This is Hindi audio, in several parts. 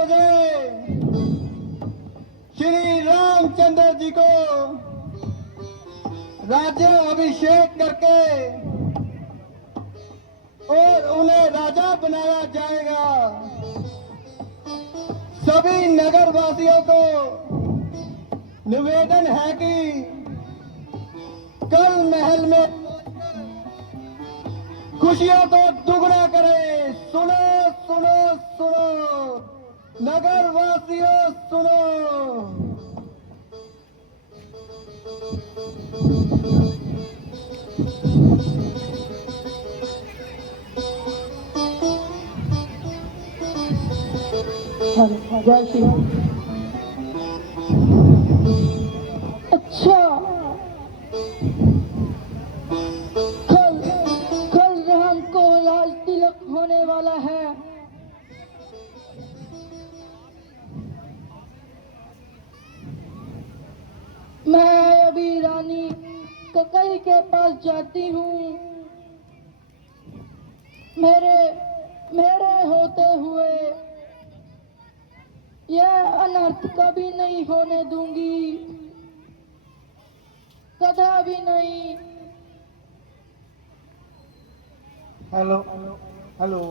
बजे श्री रामचंद्र जी को राज्य अभिषेक करके और उन्हें राजा बनाया जाएगा। सभी नगर वासियों को निवेदन है कि कल महल में खुशियों को दुगना करें। सुनो सुनो सुनो नगर वासियों, सुनो। जय श्री राम। अच्छा, कल राम को राज तिलक होने वाला है। मैं अभी रानी ककई के पास जाती हूँ। मेरे होते हुए यह अनर्थ कभी नहीं होने दूंगी, कदा भी नहीं। Hello hello.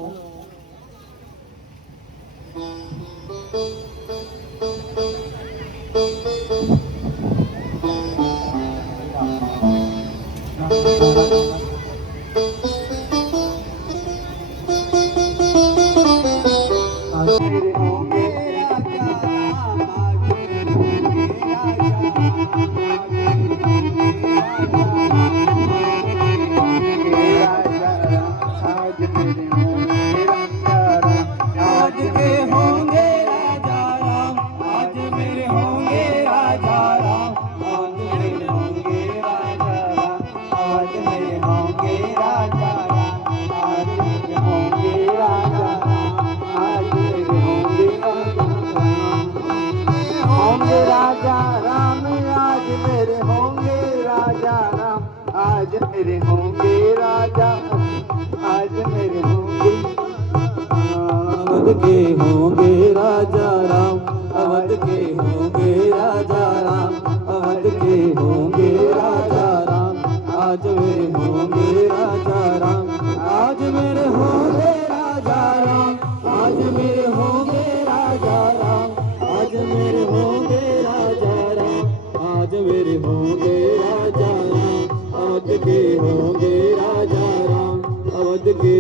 मेरे होंगे राजा, आज मेरे होंगे। अवध के होंगे राजा राम, अवध के होंगे राजा राम, अवध के होंगे राजा राम, आज मेरे होंगे राजा राम, आज मेरे होंगे राजा राम, आज मेरे होंगे राजा राम, आज मेरे होंगे राजा राम, आज मेरे होंगे राजा राम, अवध के होंगे राजा राम, अवध के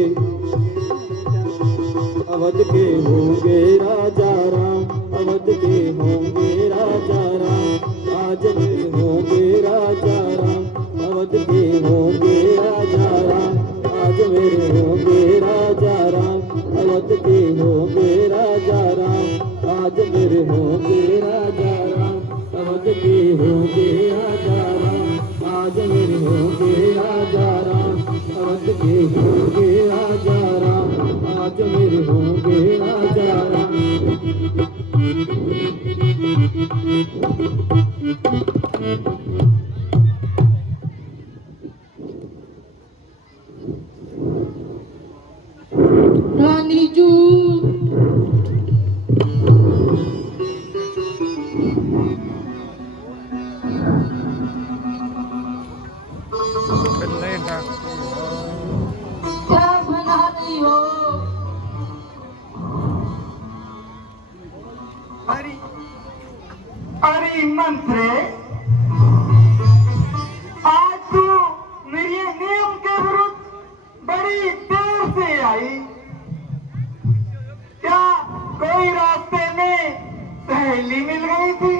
होंगे राजा राम, अवध के होंगे राजा राम, आज मेरे होंगे राजा राम, अवध के होंगे राजा राम, आज मेरे होंगे राजा राम, अवध के होंगे राजा राम, आज मेरे होंगे राजा राम, अवध के होंगे राजा राम, आज मेरे होंगे राजा राम, अवध के होंगे राजा राम, आज मेरे होंगे राजा राम। रानी जू, क्या बनाती हो? अरे मंत्री, आज तू मेरे नियम के विरुद्ध बड़ी देर से आई। क्या कोई रास्ते में सहेली मिल गई थी?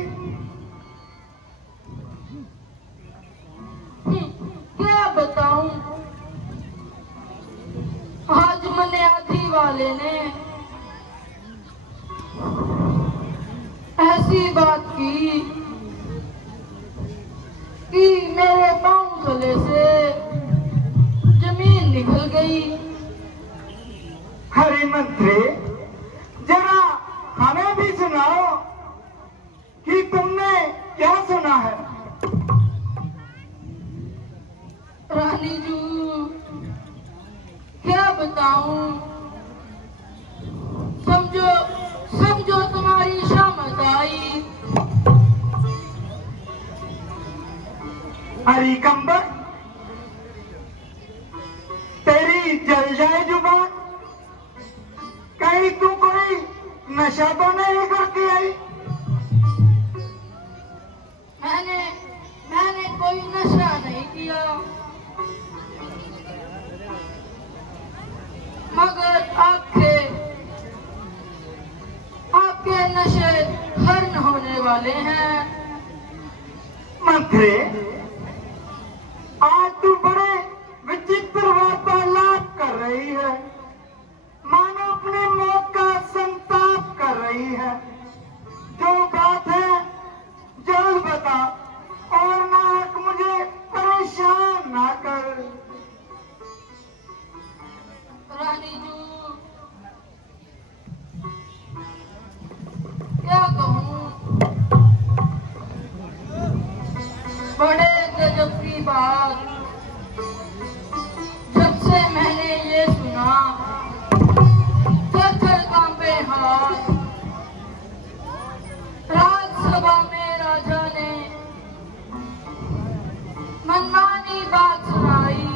क्या बताऊं, आज मने आधी वाले ने ऐसी बात की कि मेरे पांव तले से जमीन निकल गई। हरे मंत्री, जरा हमें भी सुनाओ कि तुमने क्या सुना है। रानी जू, क्या बताऊं, समझो नशा तो नहीं करके आई? मैंने कोई नशा नहीं किया, मगर आपके नशे हरण होने वाले हैं। मंत्री, आज तू बड़े विचित्र वार्तालाप कर रही है, मानो अपनी मौत का संताप कर रही है। जो बात है जल्द बता और नाक मुझे परेशान ना कर। रानी जू, क्या कहूँ, बड़े गजब की बात। जब से मैंने ये सुना, थर-थर कांपे हाथ। राज्यसभा में राजा ने मनमानी बात सुनाई,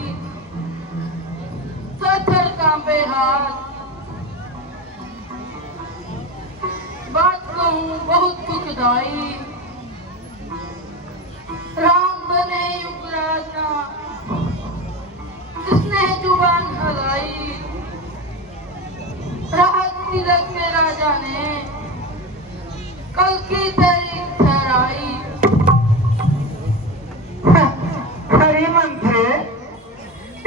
थर-थर कांपे हाथ। बात कहूँ बहुत दुखदाई, राम बने युवराज ना, किसने जुबान हलाई। राहत तिलक में राजा ने कल की तारीख ठहराई। हरी मंत्री,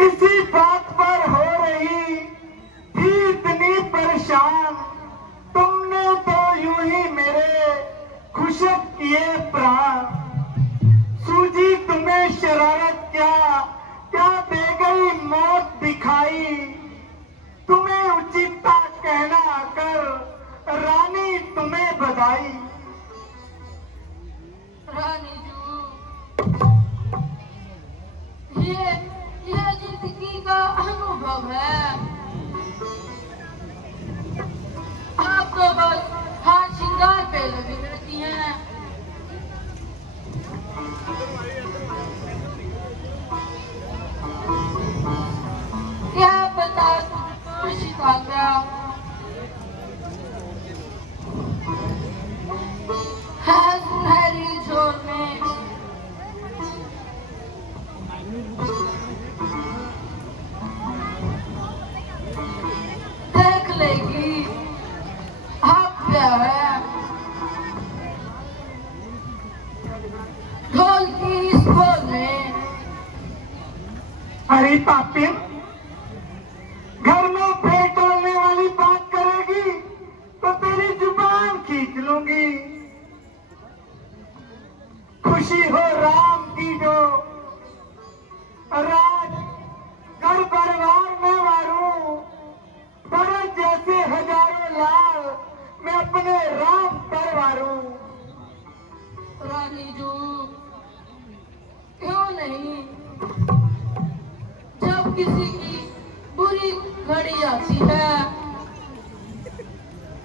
इसी बात पर हो रही थी इतनी परेशान, तुमने तो यूं ही मेरे खुशक किए प्राण। सूझी तुम्हें शरारत क्या, क्या दे गई मौत दिखाई। तुम्हें उचितता कहना कर रानी तुम्हें बधाई। रानी जू, ये जिंदगी का अनुभव है। आप तो बस हाथ श्रृंगार पे लगी रहती हैं। क्या पता तुमको शिकागा है सुनहरी झोल में। देख लेगी आप क्या है। ढोल की इस खोल में अरे पापी, घर में फेंक डालने वाली बात करेगी तो तेरी जुबान खींच लूंगी। खुशी हो राम की जो राज घर परिवार में मारूं, बड़े जैसे हजारों लाल मैं अपने राम पर मारूं। रानी जू, क्यों नहीं, जब किसी की बुरी घड़ी आती है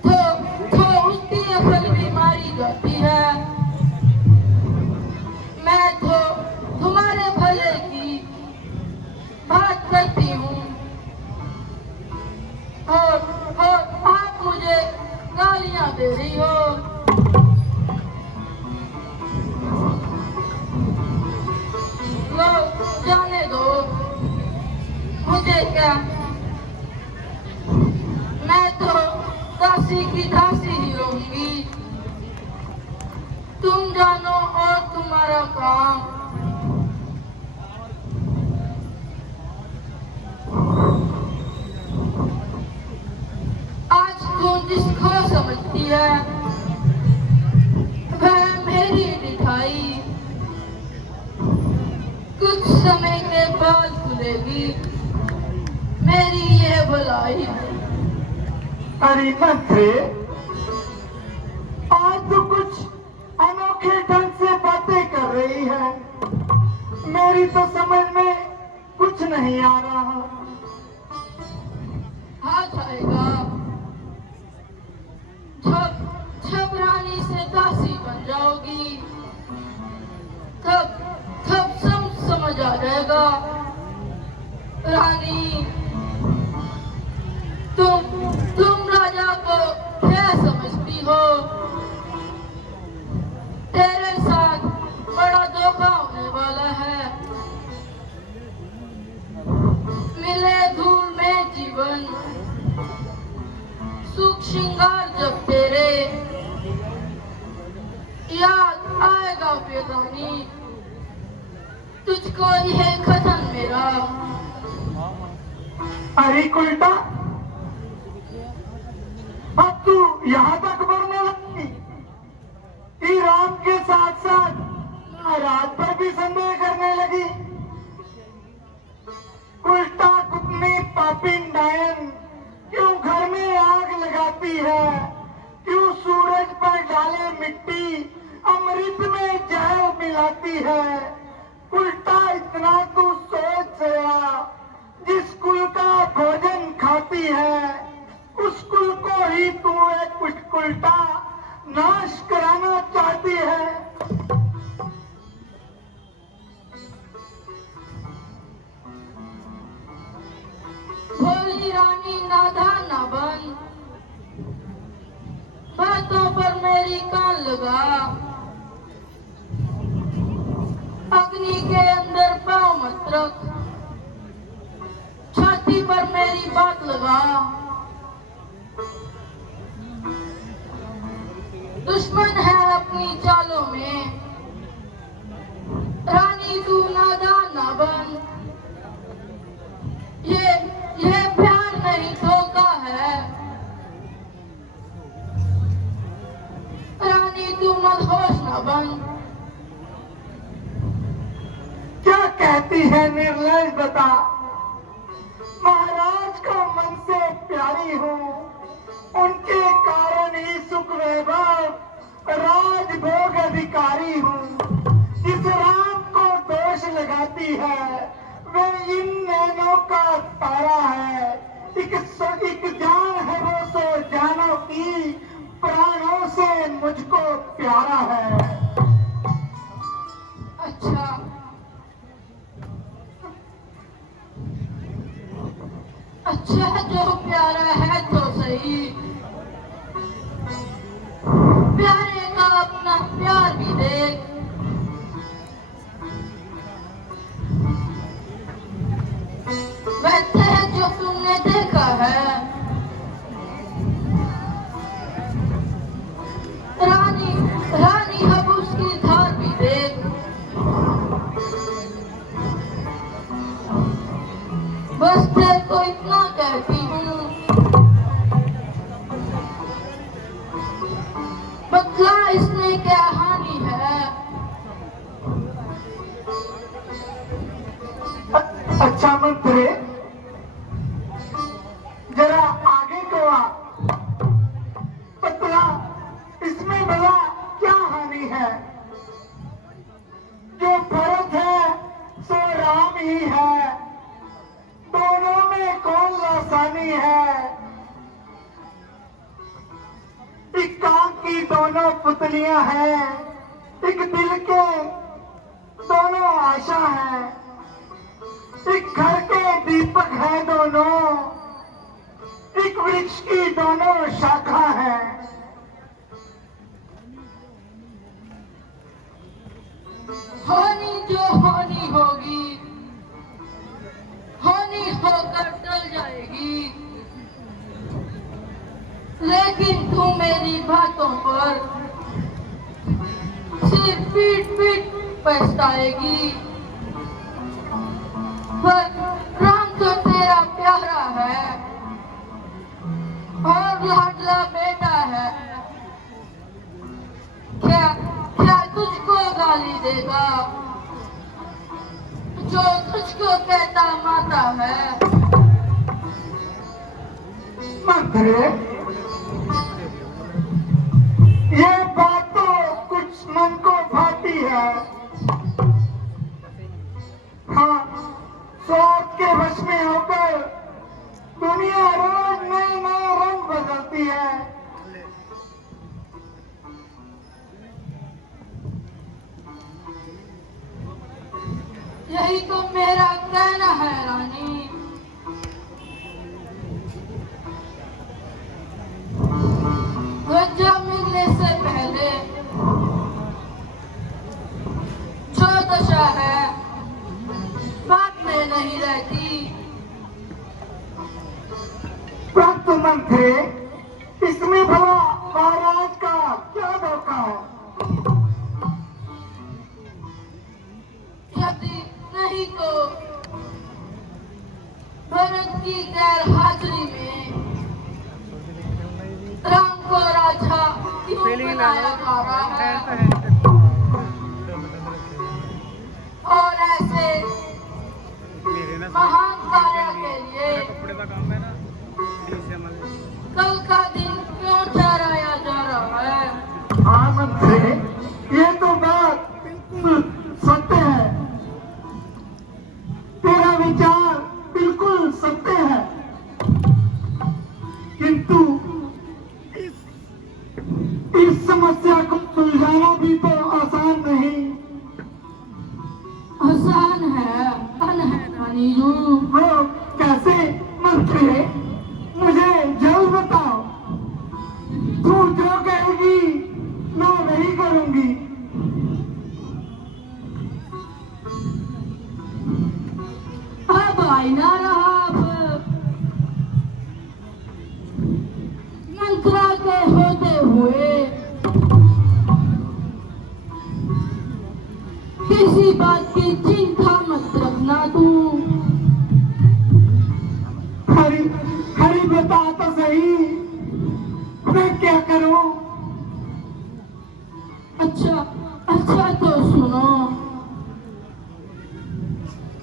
तो उसकी असल बीमारी जाती है। मैं तो तुम्हारे भले की बात करती हूँ और आप मुझे गालियाँ दे रही हो। लो, जाने दो, मुझे क्या, मैं तो दासी की दासी ही रहूंगी। तुम जानो और तुम्हारा काम। आज तुम जिसको समझती है वह मेरी मिठाई कुछ समय के बाद खुलेगी मेरी ये भलाई। अरे मंत्री, आज तो कुछ अनोखे ढंग से बातें कर रही है, मेरी तो समझ में कुछ नहीं आ रहा। आ जाएगा जब रानी से दासी बन जाओगी, तब सब समझ आ जाएगा। रानी, तुम राजा को क्या समझती हो तेरे साथ बड़ा धोखा होने वाला है। मिले धूल में जीवन सुख श्रृंगार जब तेरे याद आएगा बेगानी तुझको यह खतन मेरा। अरे उल्टा, अब तू यहाँ तक बढ़ने लगी कि राम के साथ साथ रात पर भी संदेह करने लगी। उल्टा कुतनी पापिन डायन क्यों घर में आग लगाती है, क्यों सूरज पर डाले मिट्टी अमृत में जहर मिलाती है। उल्टा इतना तू सोच गया, जिस कुल का भोजन खाती है उस कुल को ही तू एक उल्टा नाश कराना चाहती है। भोली रानी नादान ना बन, बातों पर मेरी कान लगा। अग्नि के अंदर पाँव मत रख, छाती पर मेरी बात लगा। दुश्मन है अपनी चालों में, रानी तू नादान ना बन। ये प्यार नहीं धोखा है, रानी तू मदहोश ना बन। क्या कहती है निर्लज बता, महाराज को मन से प्यारी हूँ, उनके कारण ही सुख वैभव राजभोग अधिकारी हूँ। जिस राम को दोष लगाती है वह इन नैनों का तारा है। एक जान है वो सो जानों की, प्राणों से मुझको प्यारा है। अच्छा अच्छा, जो प्यारा है तो सही, प्यारे का अपना प्यार भी देख। वैसे जो तुमने देखा है, रानी रानी अब उसकी धार भी देख। बस तेरे को इतना कहती हूँ, बतला इसमें क्या हानि है। अच्छा मंत्री, जरा आगे को आ, बतला इसमें भला क्या हानि है। जो भरत है सो राम ही है, दोनों में कौन आसानी है। एक कान की दोनों पुतलियां हैं, एक दिल के दोनों आशा है, एक घर के दीपक है दोनों, एक वृक्ष की दोनों शाखा है। हानि जो हानि होगी, हानि होकर टल जाएगी, लेकिन तू मेरी बातों पर सिर पीट पीट पछताएगी। पर राम तो तेरा प्यारा है और लाडला बेटा है, क्या क्या तुझको गाली देगा जो तुझको कहता माता है। मंत्री, ये बात तो कुछ मन को भाती है। हाँ, स्वार्थ के वश में होकर दुनिया रोज नए नए रंग बदलती है। यही तो मेरा कहना है रानी। कहो। यदि नहीं तो भरत की गैर हाजिरी में राम को राजा क्यों बनाया जा रहा है? और ऐसे महान कार्य के लिए कल का दिन क्यों ठहराया जा रहा है? हाँ मंत्री, ये तो बात बिल्कुल सत्य है। तेरा विचार बिल्कुल सत्य है, किंतु इस समस्या को सुलझाना भी तो आसान नहीं। आसान है रानी जी। वो कैसे मंत्री, मुझे जल्द बताओ। तू जो कहेगी मैं वही करूंगी। अब आई ना रहा मंत्रा के होते हुए किसी बात की चिंता मत रखना तू। हरी हरी बता तो सही, मैं क्या करूं? अच्छा तो सुनो।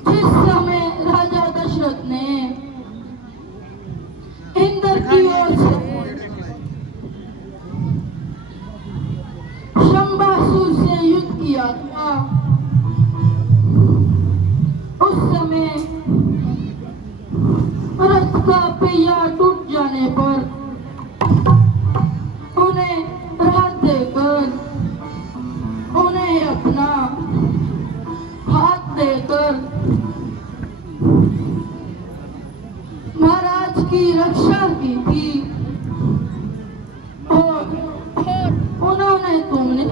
जिस समय राजा दशरथ ने इंद्र की ओर से शंबासुर से युद्ध किया था, उस समय रथ का पहिया टूट जाने पर उन्हें राहत देकर, उन्हें अपना हाथ देकर महाराज की रक्षा की थी। और उन्होंने तुमने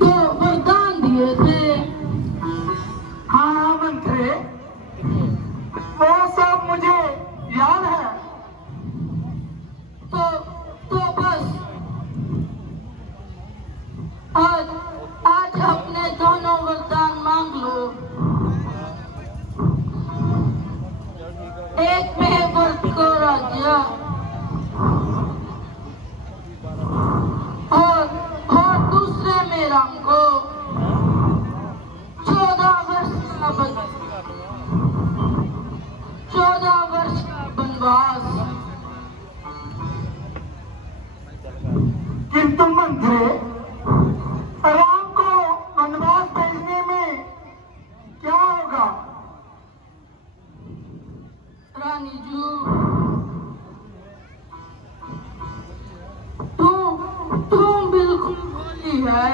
तो वरदान दिए थे। हाँ मंत्री, वो सब मुझे याद है। तो बस आज अपने दोनों वरदान मांग लो। एक में वर्त को राज्य और दूसरे में राम को 14 वर्ष का 14 वर्ष का वनवास। किंतु मंत्री, राम को वनवास भेजने में क्या होगा? रानी जी, तुम बिल्कुल भोली है।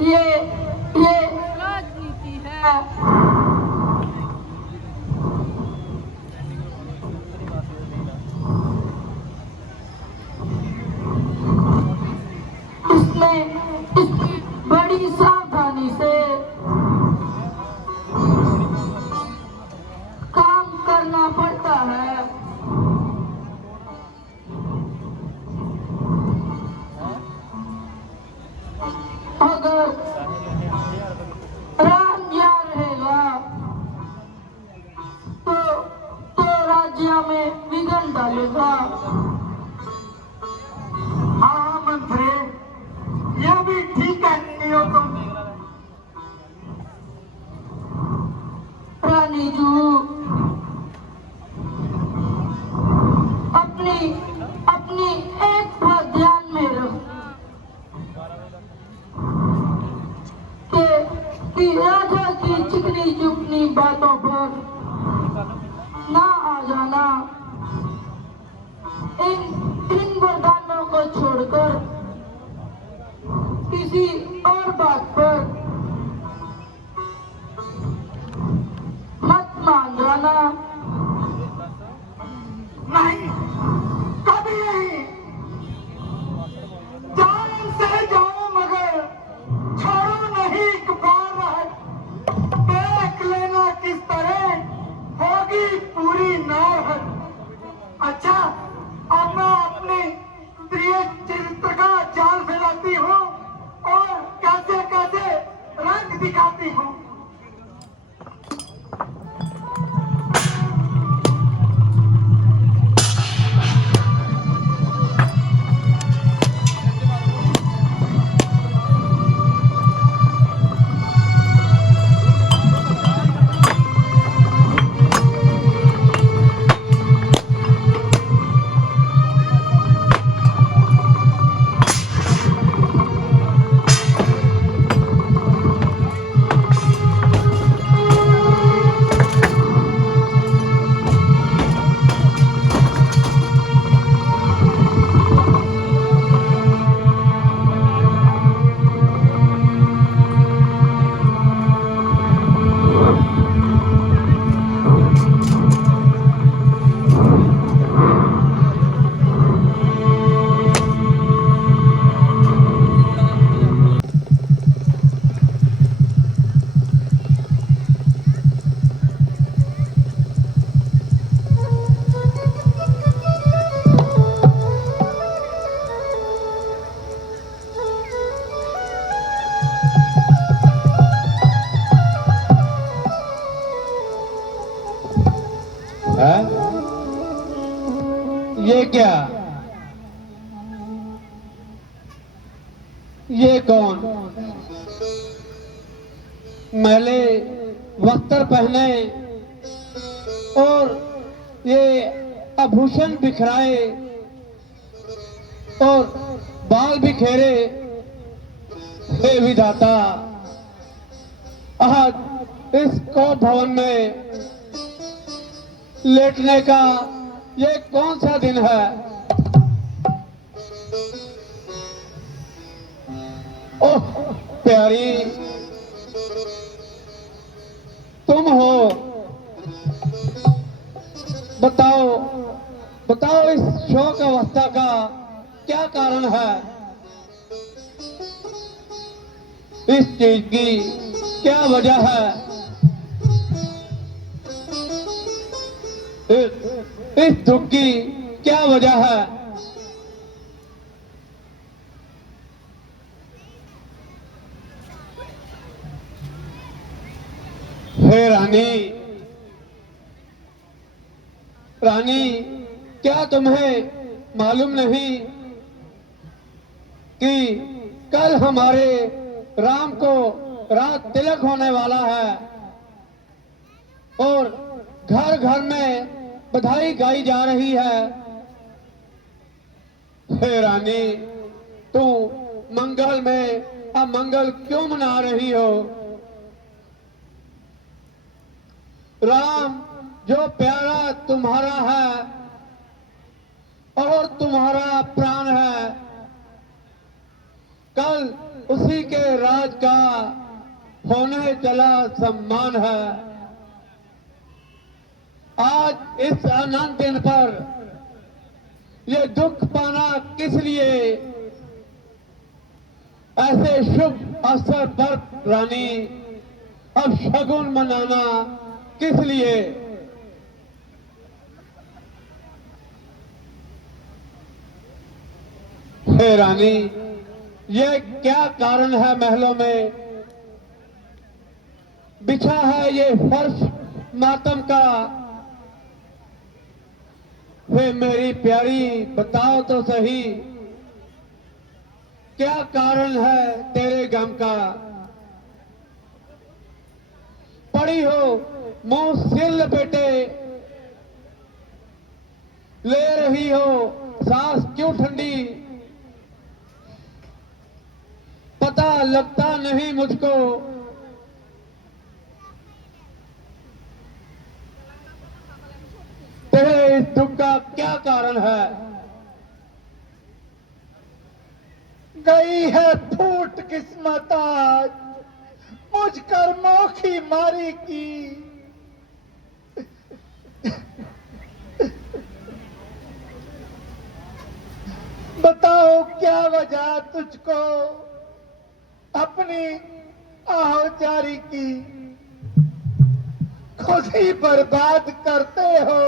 ये राजनीति है। इसमें बड़ी सावधानी से काम करना पड़ता है। अगर राम यहाँ रहेगा तो राज्य में विघ्न डालेगा। हाँ मंत्री, यह भी ठीक कहती हो तुम। रानी जी, अपनी एक बात ध्यान में रखना कि राजा की चिकनी चुपनी बातों पर ना आ जाना। इन वरदानों को छोड़कर किसी और बात पर मत मान जाना। नहीं, कभी नहीं। जान से जाओ मगर छोड़ो नहीं एक बार। देख लेना किस तरह होगी पूरी किनार है। अच्छा, अब मैं अपने प्रिय चरित्र का जाल फैलाती हूँ और कैसे कैसे रंग दिखाती हूँ। है ये क्या? ये कौन? मैले वस्त्र पहने और ये आभूषण बिखराए और बाल बिखेरे। हे विधाता, आज इस कोप भवन में लेटने का ये कौन सा दिन है? ओह प्यारी, तुम हो। बताओ बताओ, इस शोक अवस्था का क्या कारण है? इस चीज की क्या वजह है? इस दुख की क्या वजह है? हे रानी, रानी, क्या तुम्हें मालूम नहीं कि कल हमारे राम को रात तिलक होने वाला है और घर घर में बधाई गाई जा रही है। हे रानी, तू मंगल में अमंगल क्यों मना रही हो? राम जो प्यारा तुम्हारा है और तुम्हारा प्राण है, कल उसी के राज का होने चला सम्मान है। आज इस अनंत दिन पर ये दुख पाना किस लिए? ऐसे शुभ अवसर पर रानी अब शगुन मनाना किस लिए? हे रानी, ये क्या कारण है महलों में बिछा है ये फर्श मातम का? वे मेरी प्यारी, बताओ तो सही, क्या कारण है तेरे गम का? पड़ी हो मुंह सिर लपेटे, ले रही हो सांस क्यों ठंडी? पता लगता नहीं मुझको तेरे इस दुख का क्या कारण है? गई है फूट किस्मत आज मुझ कर्मों की मारी की। बताओ क्या वजह तुझको अपनी आहुजारी की? खुद ही बर्बाद करते हो।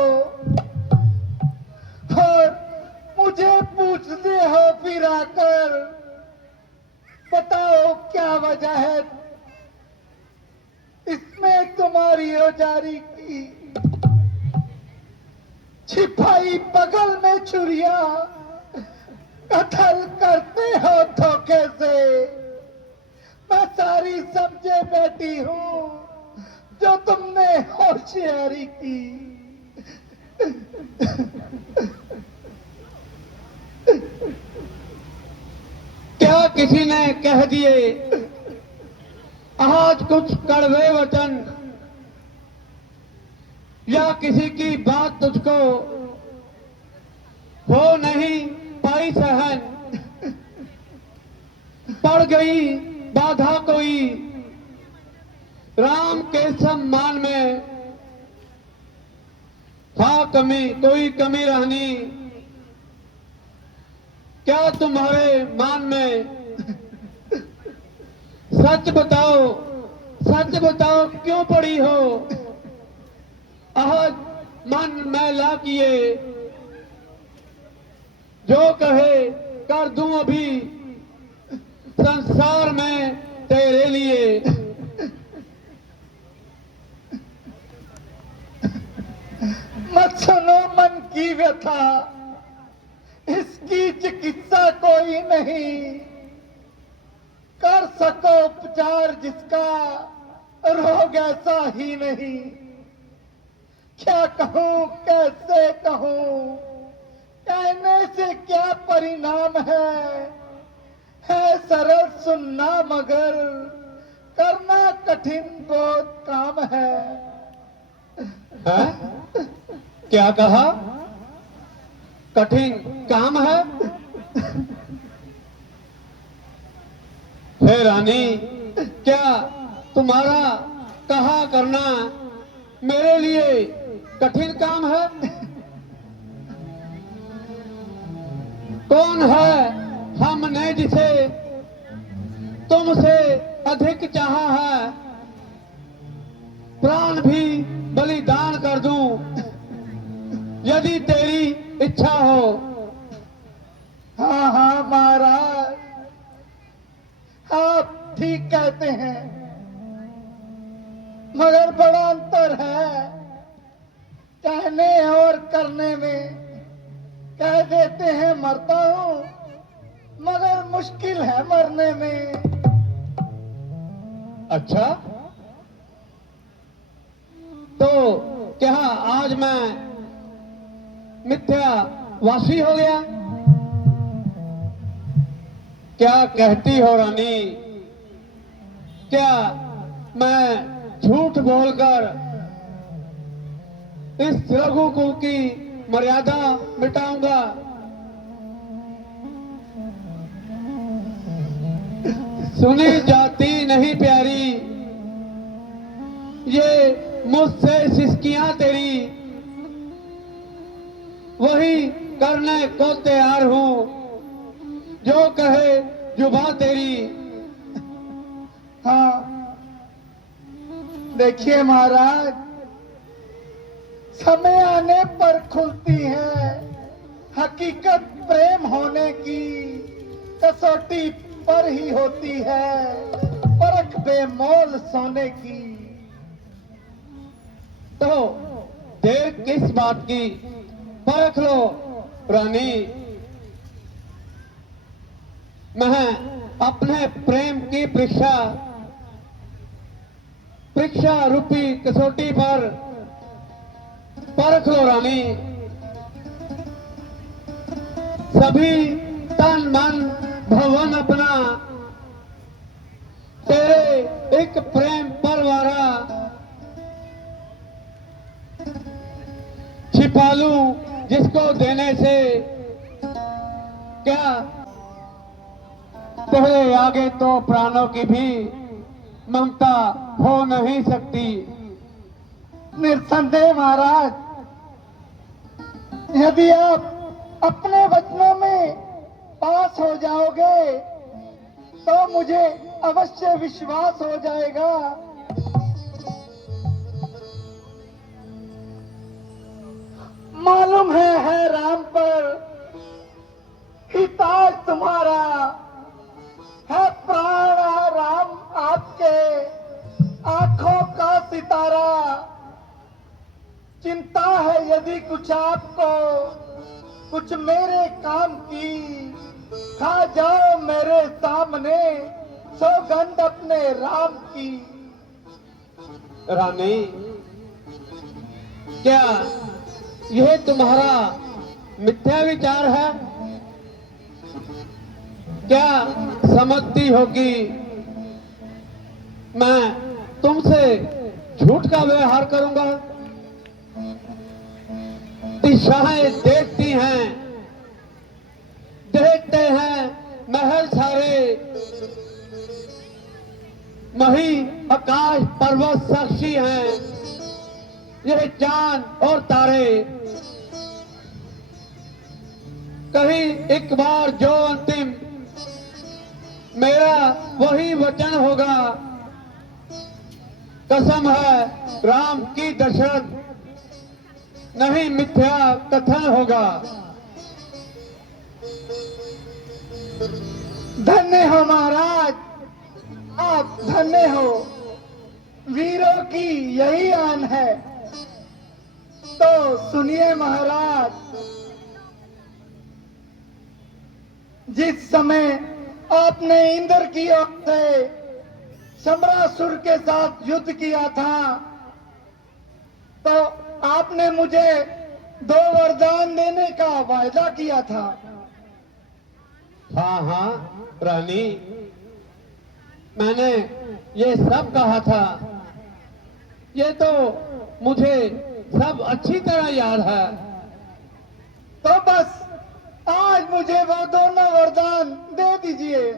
जारी की, छिपाई बगल में छुरिया, कत्ल करते हो धोखे से। मैं सारी समझे बैठी हूँ जो तुमने होशियारी की। क्या किसी ने कह दिए आज कुछ कड़वे वचन, या किसी की बात तुझको हो नहीं पाई सहन, पड़ गई बाधा कोई राम के सम्मान में, था कमी कोई कमी रहनी क्या तुम्हारे मान में। सच बताओ क्यों पड़ी हो आज मन मैला किए, जो कहे कर दूं अभी संसार में तेरे लिए। मत सुनो मन की व्यथा, इसकी चिकित्सा कोई नहीं, कर सको उपचार जिसका रोग ऐसा ही नहीं। क्या कहूँ कैसे कहूँ, कहने से क्या परिणाम है सरल सुनना मगर करना कठिन बहुत काम है। क्या कहा? कठिन काम है? हे रानी, क्या तुम्हारा कहा करना मेरे लिए कठिन काम है? कौन है हमने जिसे तुमसे अधिक चाहा है, प्राण भी बलिदान कर दूं यदि तेरी इच्छा हो। हाँ महाराज, आप ठीक कहते हैं, मगर बड़ा अंतर है कहने और करने में। कह देते हैं मरता हूं, मगर मुश्किल है मरने में। अच्छा, तो क्या आज मैं मिथ्यावासी हो गया? क्या कहती हो रानी? क्या मैं झूठ बोलकर इस रघुकुल की मर्यादा मिटाऊंगा? सुनी जाती नहीं प्यारी ये मुझसे सिसकियां तेरी, वही करने को तैयार हूं जो कहे जुबां तेरी। हाँ देखिए महाराज, समय आने पर खुलती है हकीकत, प्रेम होने की कसौटी पर ही होती है परख बेमोल सोने की। तो देर किस बात की, परख लो रानी। मैं अपने प्रेम की परीक्षा रूपी कसौटी पर परख लो रानी। सभी तन मन भवन अपना तेरे एक प्रेम पर वारा छिपा लूं जिसको देने से क्या तेरे आगे तो प्राणों की भी ममता हो नहीं सकती। निस्संदेह महाराज, यदि आप अपने वचनों में पास हो जाओगे तो मुझे अवश्य विश्वास हो जाएगा। मालूम है राम पर हिताज तुम्हारा है, प्राण राम आपके आंखों का सितारा। कुछ आपको कुछ मेरे काम की, खा जाओ मेरे सामने सौगंध अपने राम की। रानी, क्या यह तुम्हारा मिथ्या विचार है? क्या समझती हो कि मैं तुमसे झूठ का व्यवहार करूंगा? दिशाएं देखती हैं, देखते हैं महल सारे, मही आकाश पर्वत साक्षी हैं, यह चांद और तारे। कहीं एक बार जो अंतिम मेरा वही वचन होगा, कसम है राम की दशरथ, नहीं मिथ्या कथन होगा। धन्य हो महाराज, आप धन्य हो। वीरों की यही आन है। तो सुनिए महाराज, जिस समय आपने इंद्र की ओर से शंबरासुर के साथ युद्ध किया था, तो आपने मुझे 2 वरदान देने का वायदा किया था। हाँ हाँ रानी, मैंने ये सब कहा था। ये तो मुझे सब अच्छी तरह याद है। तो बस आज मुझे वो दोनों वरदान दे दीजिए।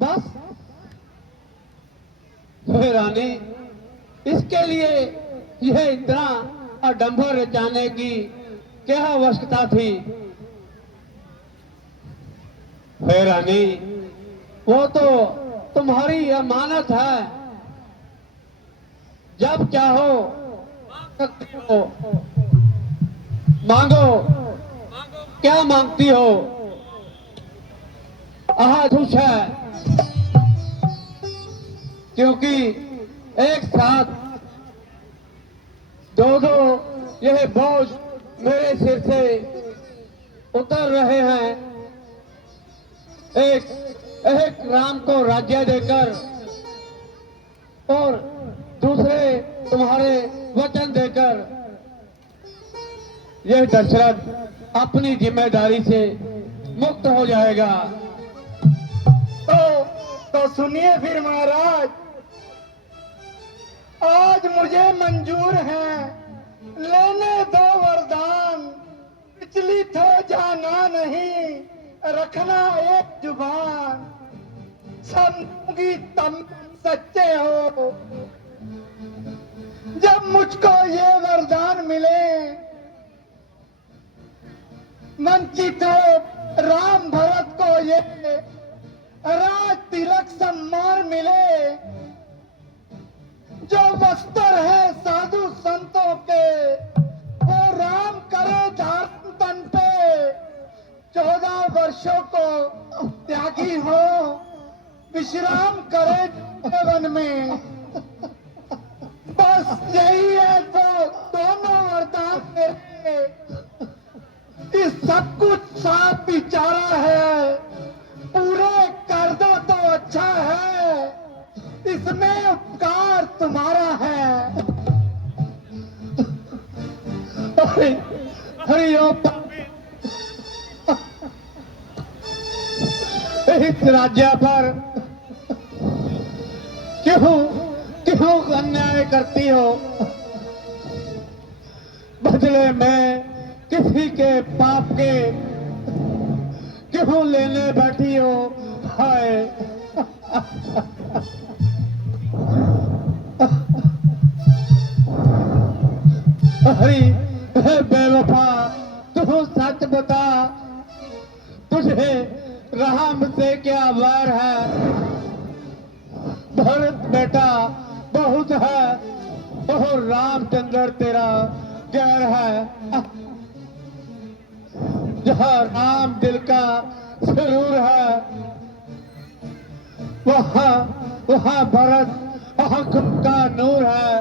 बस हे रानी, इसके लिए यह इतना आडंबर रचाने की क्या आवश्यकता थी? हे रानी, वो तो तुम्हारी अमानत है। जब चाहो मांगो, क्या मांगती हो? खुश है, क्योंकि एक साथ दो यह बोझ मेरे सिर से उतर रहे हैं। एक राम को राज्य देकर और दूसरे तुम्हारे वचन देकर यह दशरथ अपनी जिम्मेदारी से मुक्त हो जाएगा। तो सुनिए फिर महाराज, आज मुझे मंजूर है, लेने दो वरदान। पिछली तो जाना नहीं, रखना एक जुबान। समझूंगी तुम सच्चे हो, जब मुझको ये वरदान मिले। वंचित हो राम भरत को ये राज तिलक सम्मान मिले। जो वस्त्र है साधु संतों के, वो राम करे धारण तन पे। 14 वर्षों को त्यागी हो, विश्राम करे वन में। बस यही है तो दोनों वरदान मेरे। इस सब कुछ साफ विचारा है, पूरे कर दो तो अच्छा है। इसमें उपकार तुम्हारा है। हरिओम। इस राज्य पर क्यों अन्याय करती हो? बदले में किसी के पाप के क्यों लेने बैठी हो? हाय, हरी बेवफा, तू सच बता, तुझे राम से क्या वैर है? भरत बेटा बहुत है और रामचंद्र तेरा गैर है। जहाँ राम दिल का सुरूर है, वहाँ भरत आंख का नूर है।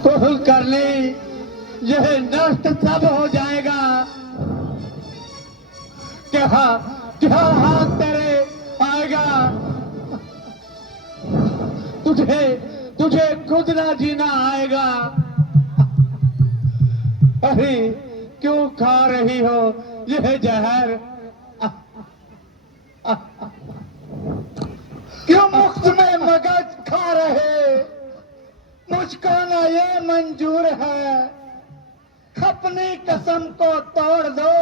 कुल कर ली, यह नष्ट सब हो जाएगा। क्या क्या हाथ तेरे आएगा? तुझे तुझे खुद ना जीना आएगा। अरे क्यों खा रही हो यह जहर? क्यों मुफ्त में मगज खा रहे? मुझको ना ये मंजूर है। अपनी कसम को तोड़ दो,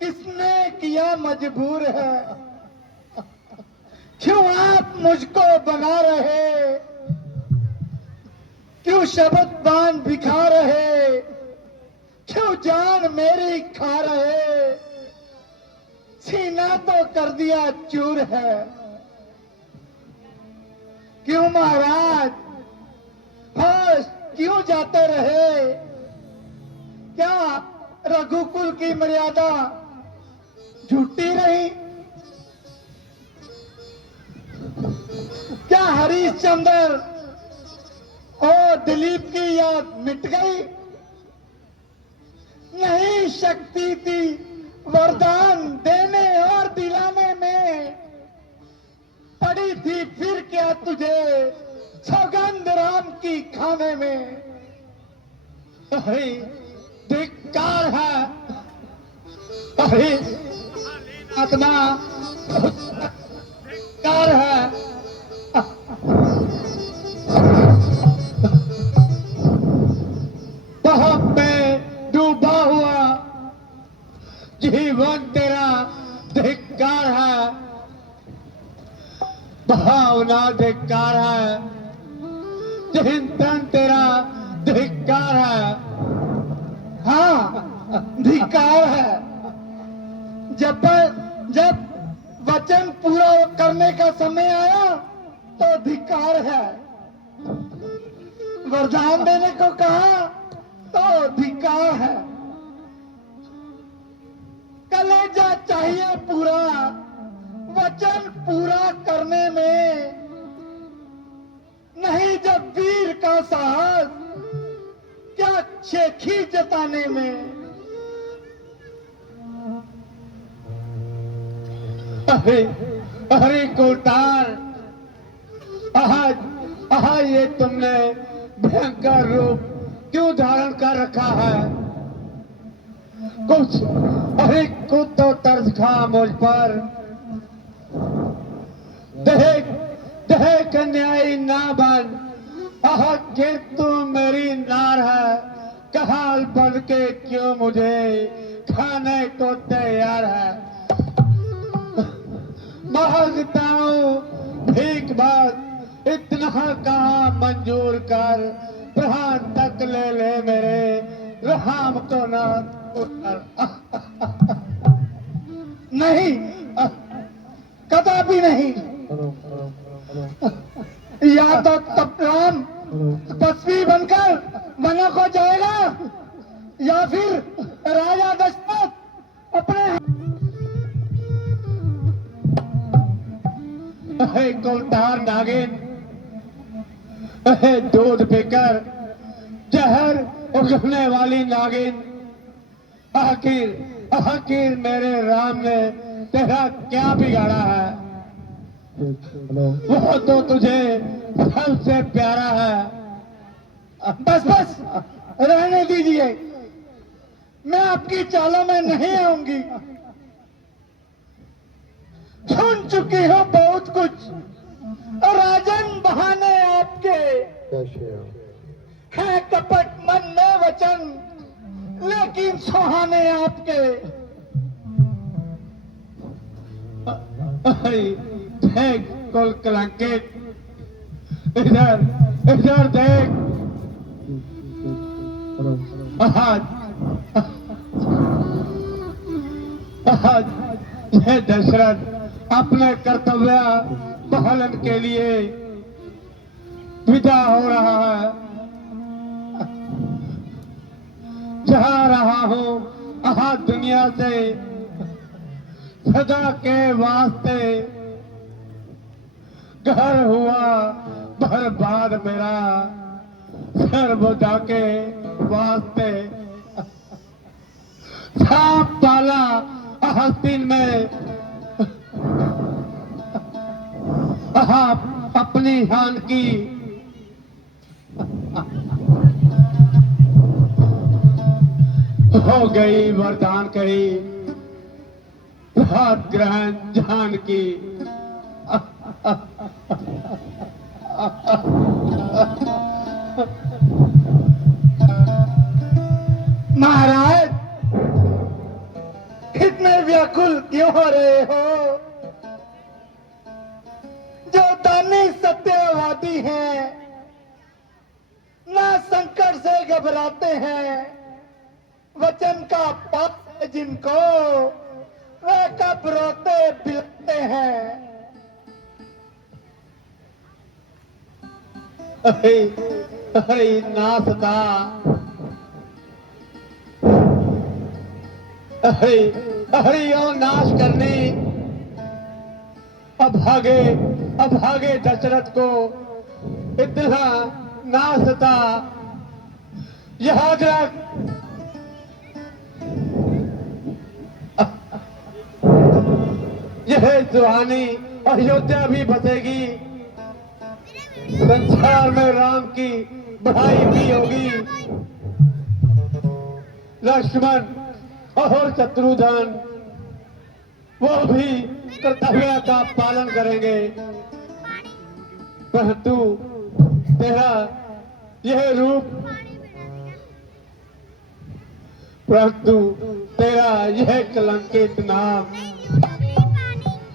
किसने किया मजबूर है? क्यों आप मुझको बना रहे? क्यों शब्द बाण बिखा रहे? क्यों जान मेरी खा रहे? सीना तो कर दिया चूर है। क्यों महाराज होश क्यों जाते रहे? क्या रघुकुल की मर्यादा झूठी रही? क्या हरिश्चंद्र और दिलीप की याद मिट गई? नहीं शक्ति थी वरदान देने और दिलाने में, पड़ी थी फिर क्या तुझे सौगंध राम की खाने में? अरे धिक्कार है, अरे आत्मा धिक्कार है। वहां पे डूबा हुआ जीवन तेरा धिक्कार है, भावना धिक्कार है, चिंतन तेरा धिक्कार है। हाँ धिक्कार है। जब वचन पूरा करने का समय आया तो धिक्कार है। वरदान देने को कहा तो धिक्कार है। कलेजा चाहिए पूरा वचन पूरा करने में, नहीं जब वीर का साहस क्या शेखी जताने में। अरे अरे कोटार, आज ये तुमने भयंकर रूप क्यों धारण कर रखा है? कुछ अरे कुछ तो तरस खा मुझ पर। देख देख न्यायी ना बन, कि तू मेरी नार है। कहाल बन के क्यों मुझे खाने को तैयार है? मांगता हूँ भीख बात, इतना कहाँ मंजूर कर। प्राण तक ले ले मेरे, राम को ना उतर। नहीं कदापि नहीं। या तो राम तपस्वी बनकर वनों को जाएगा, या फिर राजा दशरथ अपने कुलतार नागिन दूध पीकर जहर उगलने वाली नागिन, आखिर मेरे राम ने तेरा क्या बिगाड़ा है? वो तो तुझे सबसे प्यारा है। बस बस रहने दीजिए, मैं आपकी चालों में नहीं आऊंगी। सुन चुकी हूँ बहुत कुछ, राजन बहाने आपके है, कपट मन में वचन लेकिन सुहाने आपके। देख कुल कलंकित, इधर इधर देख। आज दशरथ अपने कर्तव्य पालन के लिए विदा हो रहा है। जा रहा हूं दुनिया से, सदा के वास्ते घर हुआ बर्बाद मेरा, सर्वदा के वास्ते सांप पाला आस्तीन में, अपनी हान की हो गई वरदान कही रात ग्रहण जान की। महाराज इतने व्याकुल क्यों हो रहे हो? जो दानी सत्यवादी हैं ना संकट से घबराते हैं, वचन का पाप है जिनको वे कब रोते बिलखते हैं। अरे नासता, अरे यो नाश करने अभागे दशरथ को इतना नासता। याद रख यह सुहानी अयोध्या भी बसेगी, संसार में राम की बढ़ाई भी होगी। लक्ष्मण और शत्रुघ्न वो भी कर्तव्य का पालन करेंगे, परंतु तेरा यह रूप, परंतु तेरा यह कलंकित नाम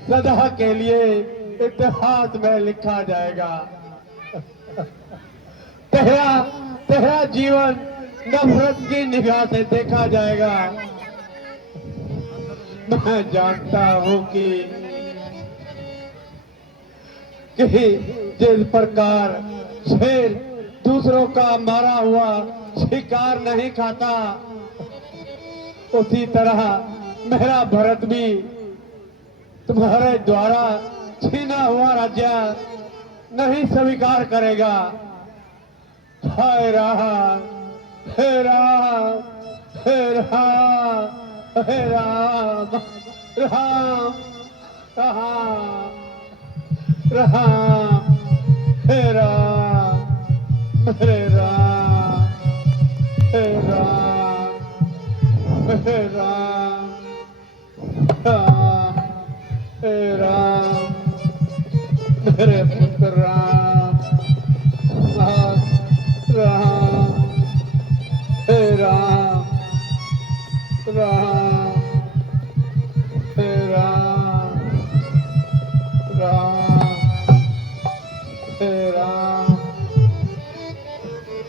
सदा के लिए इतिहास में लिखा जाएगा। तेरा जीवन नफरत की निगाह से देखा जाएगा। मैं जानता हूं कि जिस प्रकार शेर दूसरों का मारा हुआ शिकार नहीं खाता, उसी तरह मेरा भरत भी तुम्हारे द्वारा छीना हुआ राज्य नहीं स्वीकार करेगा। हाय राम, हे राम, हे राम, हे राम, राम, राम, राम, हे राम, मेरे राम, हे राम, हे राम, राम, हे राम, मेरे पुत्र राम, राम, हे राम, राम, हे राम, राम, हे राम,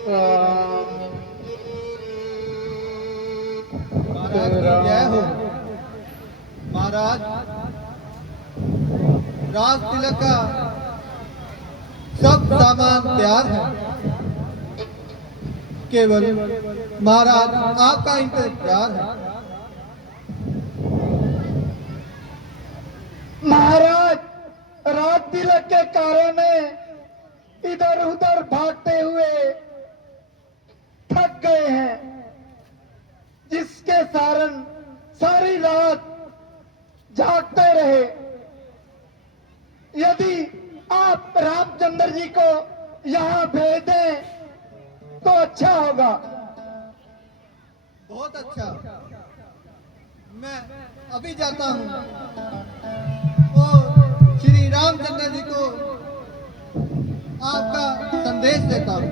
राम, महाराज जय हो। महाराज राज तिलक का सब सामान तैयार है, केवल महाराज आपका इंतजार है। महाराज रात तिलक के कारण इधर उधर भागते हुए थक गए हैं, जिसके कारण सारी रात जागते रहे। यदि आप रामचंद्र जी को यहाँ भेज दें तो अच्छा होगा। बहुत अच्छा, मैं अभी जाता हूँ और श्री रामचंद्र जी को आपका संदेश देता हूँ।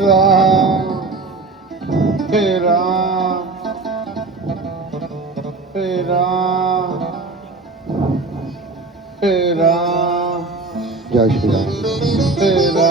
राम, हे राम, हे राम, हे राम, जय श्री राम। हे राम।